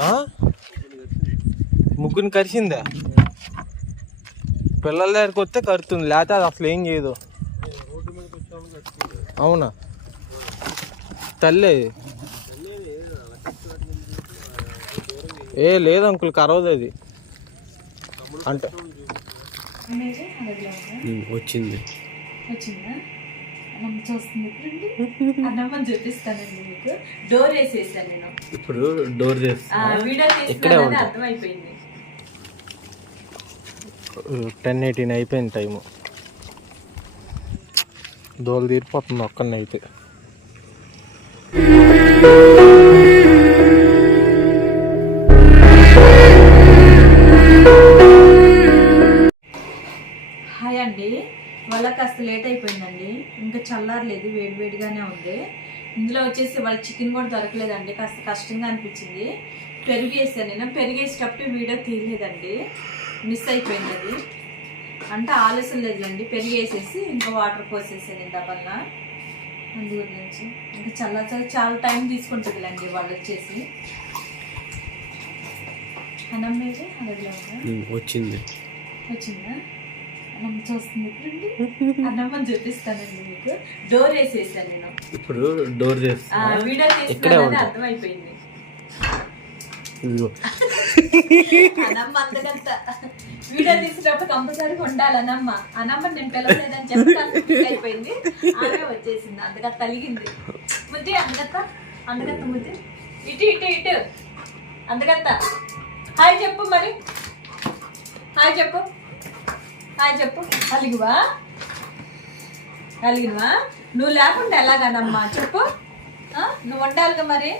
ఆ? ముగ్గురిని కరిసిందా పిల్లల దగ్గరికి వస్తే కరుతుంది లేకపోతే అది అసలు ఏం చేయదు. అవునా? తల్లి. ఏ లేదు అంకుల్ కరవదు అది. అంటే? వచ్చింది? అన్నమ్మని చూపిస్తానండి మీకు. డోర్ వేసేసాను నేను. ఇప్పుడు డోర్ చేస్తా. ఆ, వీడియో. అర్థమైపోయింది. టెన్ ఎయిటీన్ అయిపోయింది టైము దోలు తీరిపోతుంది ఒక్కడిని అయితే చల్లారలేదు వేడి వేడిగానే ఉంది. ఇందులో వచ్చేసి వాళ్ళ చికెన్ కూడా దొరకలేదండి కాస్త కష్టంగా అనిపించింది. పెరుగు వేసాను నేను పెరుగు వేసేటప్పుడు వీడియో తీయలేదండి. మిస్ అయిపోయింది అది. అంటే ఆలస్యం లేదులేండి పెరుగు వేసేసి ఇంకా వాటర్ పోసేసాను ఇంతవల్ల అందు గురించి. ఇంకా చల్ల చాలా టైం తీసుకుంటుందిలేండి వాళ్ళు వచ్చేసి. అన్నం అడగలే ఉందా? వచ్చింది. వచ్చిందా? అన్నమ్మని చూపిస్తానండి మీకు. డోర్ వేసేసాను నేను. ఇప్పుడు డోర్ చేస్తా. ఆ, వీడియో ఉంది. అర్థమైపోయింది. అంతకంత. వీడియో తీసేటప్పుడు కంపల్సరీగా ఉండాలి అన్నమ్మ అన్నమ్మ నేను పిలవలేదని చెప్పి అయిపోయింది. ఆమె వచ్చేసింది. అందుకని తలిగింది. ముద్ది అందుకత్త అందుకత్త ముద్ది. ఇటు ఇటు ఇటు. అందుకత్త హాయ్ చెప్పు మరి. హాయ్ చెప్పు. చెప్పు. అలిగివా అలిగినవా నువ్వు లేకుండా ఎలాగనమ్మా? చెప్పు? నువ్వు ఉండాలిగా మరి.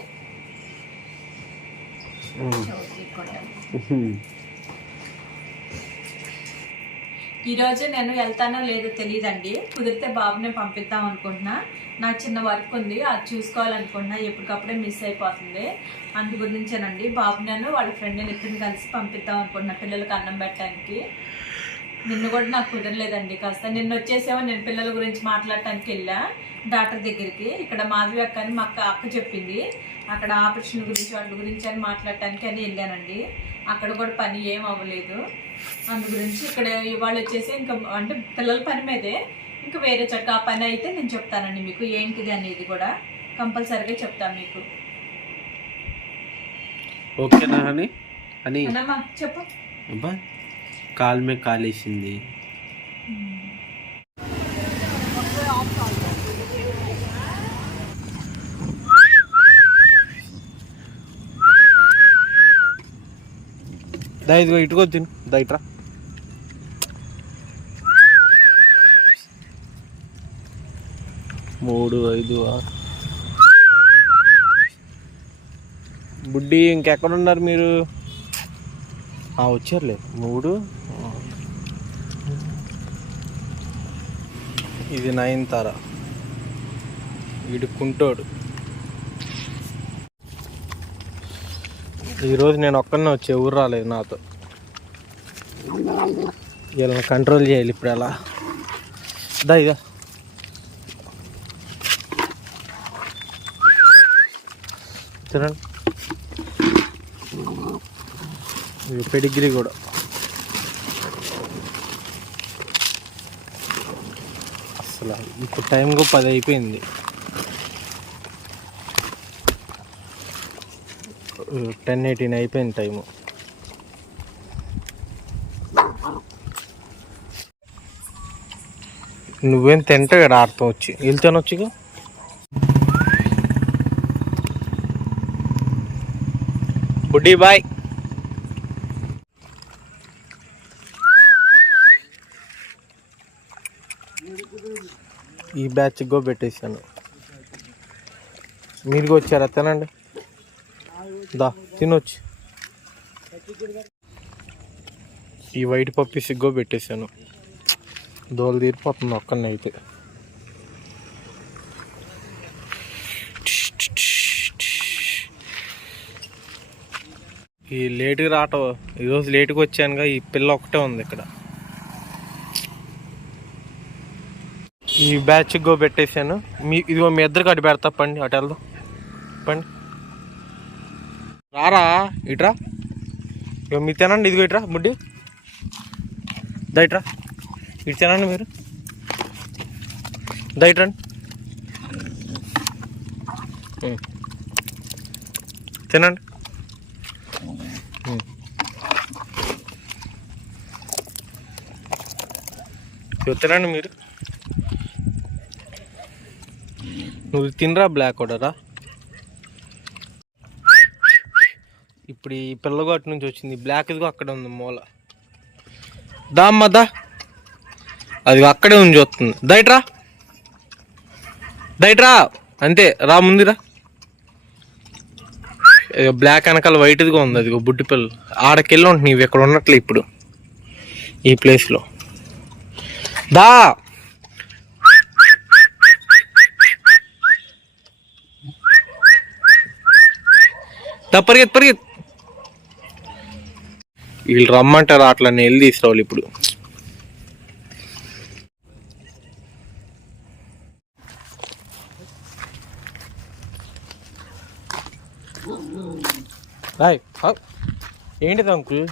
ఈరోజు నేను వెళ్తానో లేదో తెలియదండి కుదిరితే బాబుని పంపిద్దాం అనుకుంటున్నా. నాకు చిన్న వర్క్ ఉంది. అది చూసుకోవాలనుకుంటున్నా. ఎప్పటికప్పుడే మిస్ అయిపోతుంది. అందు గురించేనండి. బాబు నేను వాళ్ళ ఫ్రెండ్ని ఇద్దరిని కలిసి పంపిద్దాం అనుకుంటున్నా. పిల్లలకి అన్నం పెట్టడానికి. నిన్ను కూడా నాకు కుదరలేదండి. కాస్త నిన్న వచ్చేసేమో నేను పిల్లల గురించి మాట్లాడటానికి వెళ్ళా డాక్టర్ దగ్గరికి. ఇక్కడ మాధవి అక్క అని మా అక్క అక్క చెప్పింది. అక్కడ ఆపరేషన్ గురించి వాళ్ళ గురించి అని మాట్లాడటానికి అని వెళ్ళానండి. అక్కడ కూడా పని ఏం అవ్వలేదు. అందు గురించి ఇక్కడ ఇవాళ వచ్చేసి ఇంకా అంటే పిల్లల పని మీదే. ఇంకా వేరే చోట ఆ పని అయితే నేను చెప్తానండి మీకు. ఏంటిది అనేది కూడా కంపల్సరీగా చెప్తాను మీకు. ఓకేనా అని చెప్పు. కాలమే కాలేసింది. దా ఇటుకో తిను. దయట్రా మూడు ఐదు ఆరు. బుడ్డి ఇంకెక్కడున్నారు మీరు? ఆ, వచ్చారులే. మూడు ఇది నయనతార వీడు కుంటోడు. ఈరోజు నేను ఒక్కనే వచ్చి ఎవరు రాలేదు నాతో. వీళ్ళని కంట్రోల్ చేయాలి ఇప్పుడు ఎలా దా ఇదా. చూడండి. పెడిగ్రీ కూడా. అసలు. ఇప్పుడు టైం కూడా పది అయిపోయింది. టెన్ ఎయిటీన్ అయిపోయింది టైము. నువ్వేం తింటే కదా అర్థం వచ్చి? వెళ్తాను వచ్చి బుడ్డి బాయ్. ఈ బ్యాచ్ గో పెట్టేసాను మీరు వచ్చారా? తినండి. దా తినొచ్చు. ఈ వైట్ పప్పి సిగ్గో పెట్టేశాను. దోలు తీరిపోతుంది ఒక్కడిని అయితే. ఈ లేటుగా రావటం ఈరోజు లేటుగా వచ్చానుగా ఈ పిల్ల ఒకటే ఉంది ఇక్కడ. ఈ బ్యాచ్ గో పెట్టేశాను. మీ ఇదిగో మీ ఇద్దరు అటు పెడతా పండి అటు వెళ్దాం. పండి. రారా ఇట్రా. ఇక మీ తినండి ఇదిగో ఇట్రా బుడ్డి దయట్రా ఇటు తినండి మీరు. దయట్రండి తినండి. తినండి మీరు. నువ్వు తినరా బ్లాక్ రా ఇప్పుడు ఈ పిల్లగొట్టు నుంచి వచ్చింది. బ్లాక్ ఇదిగో అక్కడ ఉంది మూల. దామ్మ దా. అది అక్కడే ఉంది చూస్తుంది. దయట్రా. దయట్రా. అంతే రా ముందురా బ్లాక్ వెనకాల వైట్దిగా ఉంది. అదిగో బుడ్డి పిల్ల. ఆడకెళ్ళి ఉంటుంది ఇవి ఇక్కడ ఉన్నట్లే ఇప్పుడు. ఈ ప్లేస్లో దా. దా పరిగెత్ పరిగెత్ వీళ్ళు రమ్మంటారు అట్లా వెళ్ళి తీసుకురావాలి ఇప్పుడు. రాయ్ ఏంటిది అంకుల్?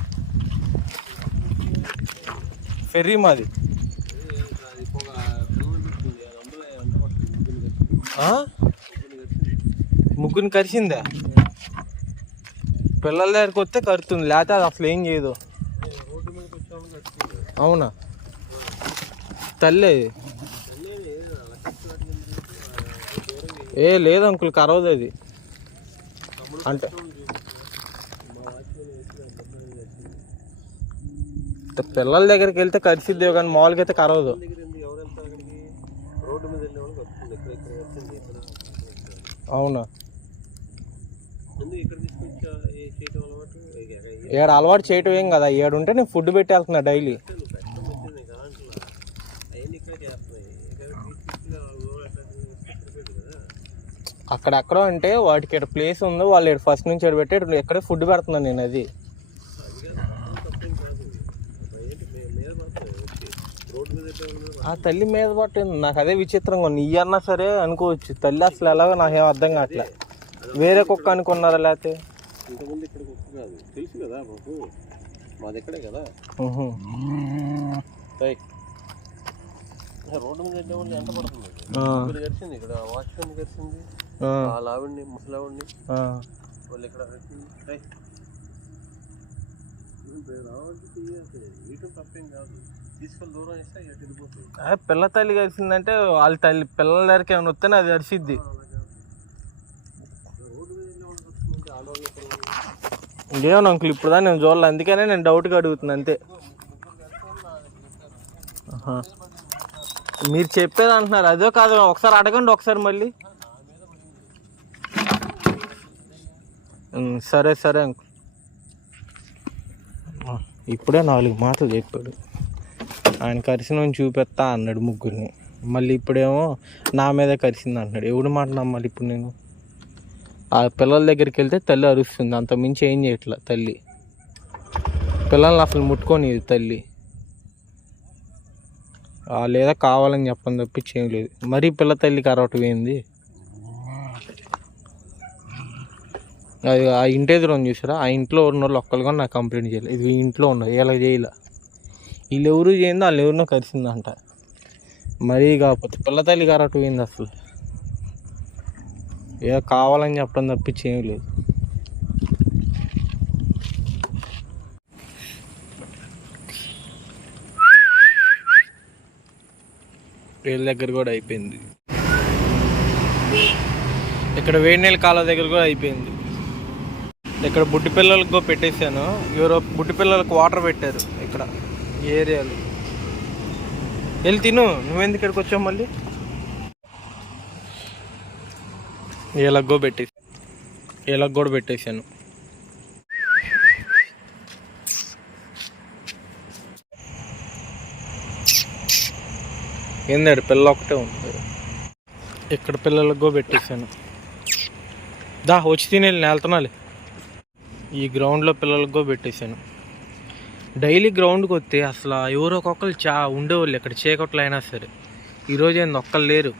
ఫెర్రీ మాది. ముగ్గురిని కరిసిందా పిల్లల దగ్గరికి వస్తే కరుతుంది లేకపోతే అది అసలు ఏం చేయదు. అవునా? తల్లి అది. ఏ లేదు అంకుల్ కరవదు అది. అంటే పిల్లల దగ్గరికి వెళ్తే కరిసిద్దేవు కానీ మామూలుగా అయితే కరవదు. అవునా? ఏడు అలవాటు చేయటం ఏం కదా. ఏడు ఉంటే నేను ఫుడ్ పెట్టి వెళ్తున్నా డైలీ అక్కడెక్కడో అంటే వాటికి ఇక్కడ ప్లేస్ ఉంది వాళ్ళు ఇక్కడ ఫస్ట్ నుంచి ఇక్కడ పెట్టి ఇక్కడ ఎక్కడే ఫుడ్ పెడుతున్నాను నేను అది. ఆ తల్లి మీద పట్టింది. నాకు అదే విచిత్రంగా ఉంది. ఈ అన్నా సరే అనుకోవచ్చు. తల్లి అసలు ఎలాగో నాకేం అర్థం కావట్లే. వేరే కుక్క అనుకున్నారా లేకపోతే? ఇంతకుముందు ఇక్కడికి వస్తుంది కాదు. తెలుసు కదా మాకు. మాది ఇక్కడే కదా. రోడ్డు మీద వెళ్ళే వాళ్ళు ఎంత పడుతుంది? ఇక్కడ గడిచింది ఇక్కడ. వాచ్మెన్ గడిచింది ఆ, ఆ లావిడ్ని ముసలావిడ్ని. వాళ్ళు ఇక్కడ పిల్ల తల్లి కలిసిందంటే వాళ్ళ తల్లి పిల్లల దగ్గరికి ఏమైనా వస్తేనే అది అరిసిద్ది రోడ్డు మీద వెళ్ళే వాళ్ళకి వస్తుంది ఆడవాళ్ళు ఇక్కడ ఇంకేమన్నా అంకుల్ ఇప్పుడు దా నేను చూడాలి అందుకనే నేను డౌట్గా అడుగుతున్నా అంతే. మీరు చెప్పేది అంటున్నారు అదే కాదు ఒకసారి అడగండి ఒకసారి మళ్ళీ. సరే సరే అంకుల్ ఇప్పుడే నాలుగు మాటలు చెప్పాడు. ఆయన కరిసిన చూపెత్తా అన్నాడు ముగ్గురిని. మళ్ళీ ఇప్పుడేమో నా మీద కరిసింది అంటున్నాడు ఎవడు మాట నమ్మాలి ఇప్పుడు నేను? ఆ పిల్లల దగ్గరికి వెళ్తే తల్లి అరుస్తుంది. అంత మించి ఏం చేయట్లా తల్లి? పిల్లల్ని అసలు ముట్టుకొని తల్లి. లేదా కావాలని చెప్పని తప్పించి ఏం లేదు. మరీ పిల్ల తల్లికి అరవటం ఏంది? అది ఆ ఇంటి ఎదురు చూసారా? ఆ ఇంట్లో ఉన్న వాళ్ళు ఒక్కరు కూడా నాకు కంప్లైంట్ చేయలేదు ఇది ఇంట్లో ఉన్నది ఇలా చేయలే. వీళ్ళు ఎవరు చేయింది వాళ్ళు ఎవరినో కరిసిందంట. మరీ కాకపోతే పిల్ల తల్లికి అరవటం ఏంది అసలు? ఏ కావాలని చెప్పడం తప్పించి ఏం లేదు. వీళ్ళ దగ్గర కూడా అయిపోయింది. ఇక్కడ వేడి నీళ్ళ కాలువ దగ్గర కూడా అయిపోయింది. ఇక్కడ బుడ్డి పిల్లలకు పెట్టేశాను. ఎవరో బుడ్డి పిల్లలకు వాటర్ పెట్టారు ఇక్కడ ఈ ఏరియాలో. వెళ్ళి తిను. నువ్వెందుకు ఇక్కడికి వచ్చావు మళ్ళీ? వీళ్ళకు పెట్టేసి వీళ్ళకి కూడా పెట్టేశాను. ఏందాడు పిల్ల ఒకటే ఉంది. ఇక్కడ పిల్లలకు కూడా పెట్టేశాను. దా వచ్చి తిని నేను వెళ్తున్నాలే. ఈ గ్రౌండ్లో పిల్లలకు పెట్టేశాను. డైలీ గ్రౌండ్కి వస్తే అసలు ఎవరో ఒక్కొక్కరు చా ఉండేవాళ్ళు ఇక్కడ చీకట్లు అయినా సరే. ఈరోజు ఏంది ఒక్కరు లేరు.